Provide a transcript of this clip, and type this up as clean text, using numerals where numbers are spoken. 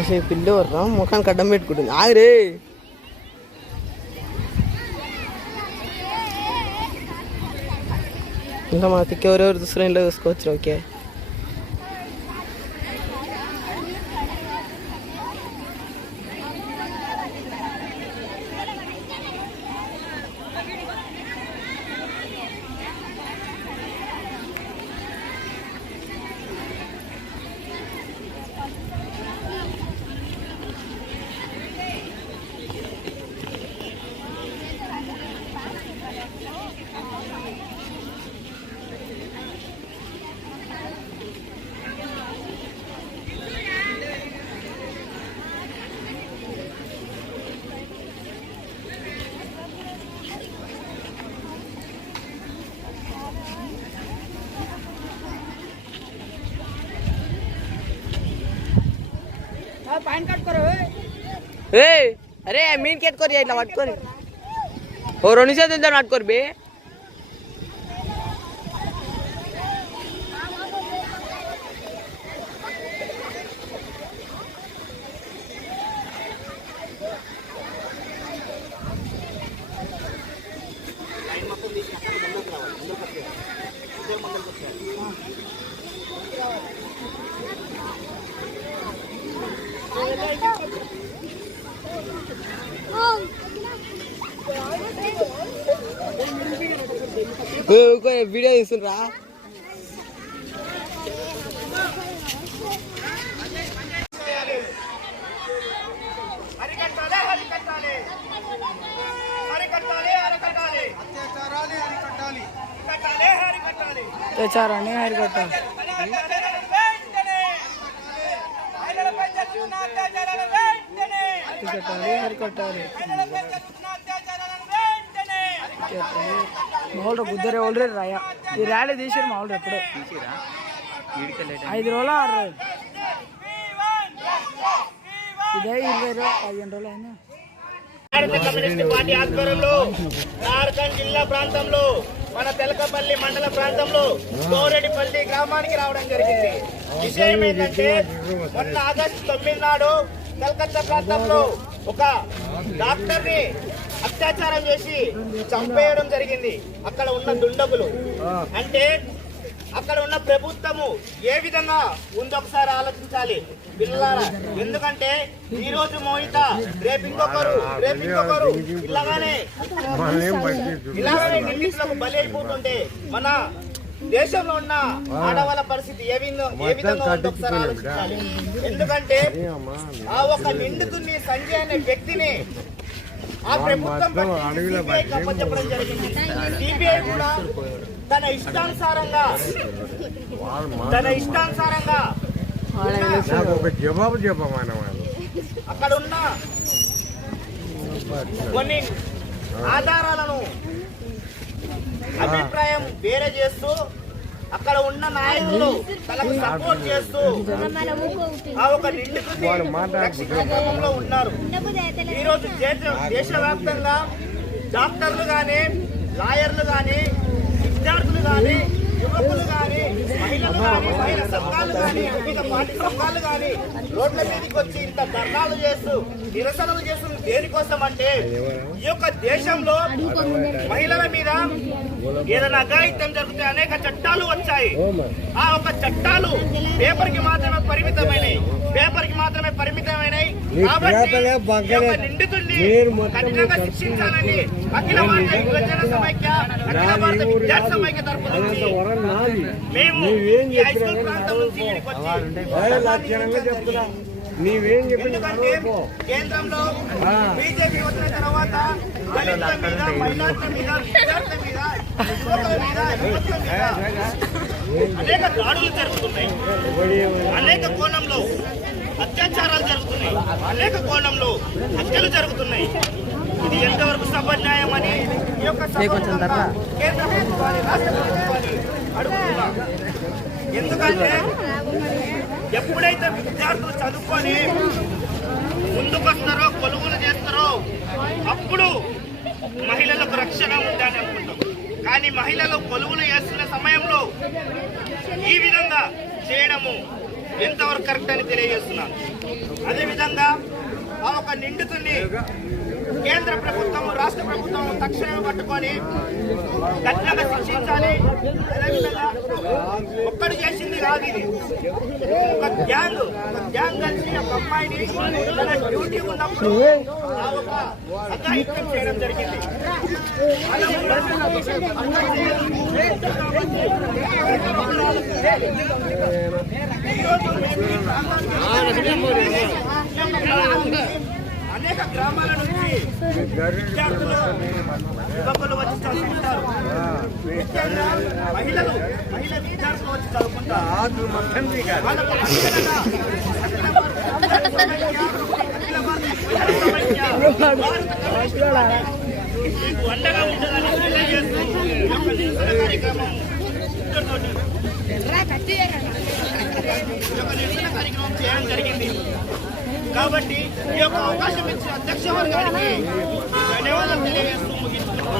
అసలు పిల్లి వర్రా ముఖానికి అడ్డం పెట్టుకుంటుంది. ఆగరే ఇంకా మా తిక్క ఎవరెవరు చూసుకుని ఇంట్లో చూసుకోవచ్చు. ఓకే అరే మీన్ కెట్టుకోరు ఇట్లా పట్టుకోరు ఓ 2 నిమిషాలు పట్టుకోరు బే. వీడియో తీస్తుండ్రా అత్యాచారాన్ని అరికట్టాలి. మామూలు గుద్దరే వాళ్ళు రాయా ఈ ర్యాలీ తీసారు మామూలు ఎప్పుడు 5 రోజులు 6 రోజులు ఇదే 20 రోజులు 15 రోజులు అయినా. భారత కమ్యూనిస్ట్ పార్టీ ఆధ్వర్యంలో జార్ఖండ్ జిల్లా ప్రాంతంలో మన తెలకపల్లి మండల ప్రాంతంలో గోరెడ్డిపల్లి గ్రామానికి రావడం జరిగింది. విషయం ఏంటంటే మొన్న ఆగస్టు 9 నాడు కలకత్తా ప్రాంతంలో ఒక డాక్టర్ ని అత్యాచారం చేసి చంపేయడం జరిగింది. అక్కడ ఉన్న దుండగులు అంటే అక్కడ ఉన్న ప్రభుత్వము ఏ విధంగా ఉందో ఒకసారి ఆలోచించాలి పిల్లలారా. ఎందుకంటే ఈ రోజు మోహిత రేపు ఇంకొకరు ఇలాగానే నిందితులకు బలి అయిపోతుంటే మన దేశంలో ఉన్న ఆడవాళ్ళ పరిస్థితి ఏ విధంగా ఉందో ఒకసారి ఆలోచించాలి. ఎందుకంటే ఆ ఒక నిందితుడిని సంజయ్ అనే వ్యక్తిని ఆ ప్రభుత్వం చెప్పడం జరిగింది. సిబిఐ కూడా తన ఇష్టానుసారంగా అక్కడ ఉన్న కొన్ని ఆధారాలను అభిప్రాయం వేరే చేస్తూ అక్కడ ఉన్న నాయకులు తనకు సపోర్ట్ చేస్తూ ఆ ఒక నిందితుడిలో ఉన్నారు. ఈరోజు దేశవ్యాప్తంగా డాక్టర్లు గాని, లాయర్లు గాని, విద్యార్థులు గాని, యువకులు గాని, మహిళలు గాని, మహిళా సంఘాలు గాని, వివిధ పార్టీ సంఘాలు గాని రోడ్ల మీదకి వచ్చి ఇంత ధర్నాలు చేస్తూ నిరసనలు చేస్తుంది దేనికోసం అంటే ఈ యొక్క దేశంలో మహిళల మీద ఏదైనా అఘాయిత్యం జరిగితే అనేక చట్టాలు వచ్చాయి. ఆ ఒక చట్టాలు పేపర్ కి మాత్రమే పరిమితమైనవి కాబట్టి నిందితుల్ని కఠినంగా శిక్షించాలని అఖిల భారత యువజన సమైక్య, అఖిల భారత విద్యార్థి సమైక్య తరఫు నుంచి మేము హై స్కూల్ ప్రాంతం నుంచి ఎందుకంటే కేంద్రంలో బీజేపీ వచ్చిన తర్వాత దళితుల మీద, మైనార్టీల మీద, విద్యార్థుల మీద, యువకుల మీద, యువతుల మీద అనేక దాడులు జరుగుతున్నాయి. అనేక కోణంలో అత్యాచారాలు జరుగుతున్నాయి. అనేక కోణంలో హత్యలు జరుగుతున్నాయి. ఇది ఎంతవరకు సమన్యాయం అని ఈ యొక్క కేంద్ర ప్రభుత్వాన్ని, రాష్ట్ర ప్రభుత్వాన్ని అడుగుతున్నాం. ఎందుకంటే ఎప్పుడైతే విద్యార్థులు చదువుకొని ముందుకొస్తారో, కొలువులు చేస్తారో అప్పుడు మహిళలకు రక్షణ ఉందని అనుకుంటాం. కానీ మహిళలు కొలువులు చేస్తున్న సమయంలో ఈ విధంగా చేయడము ఎంతవరకు కరెక్ట్ అని తెలియజేస్తున్నాను. అదేవిధంగా ఆ ఒక నిందితుడిని కేంద్ర ప్రభుత్వం రాష్ట్ర ప్రభుత్వం తక్షణమే పట్టుకొని కఠినంగా శిక్షించాలి. అదేవిధంగా ఒక్కడు చేసింది కాదు, ఇది ఒక గ్యాంగ్ కలిసి ఒక అమ్మాయిని తన డ్యూటీ ఉన్నప్పుడు ఆ ఒక అఘాయిత్యం చేయడం జరిగింది. అనేక గ్రామాల నుంచి విద్యార్థులు యువకులు వచ్చి చదువుకుంటారు. మహిళలు విద్యార్థులు వచ్చి చదువుకుంటారు. వాళ్ళకు మీకు అండగా ఉంటుందని తెలియజేస్తూ ఈ యొక్క నిరసన కార్యక్రమం చేయడం జరిగింది. కాబట్టి ఈ యొక్క అవకాశం ఇచ్చిన అధ్యక్ష వర్గానికి ధన్యవాదాలు తెలియజేస్తూ ముగిస్తున్నాను.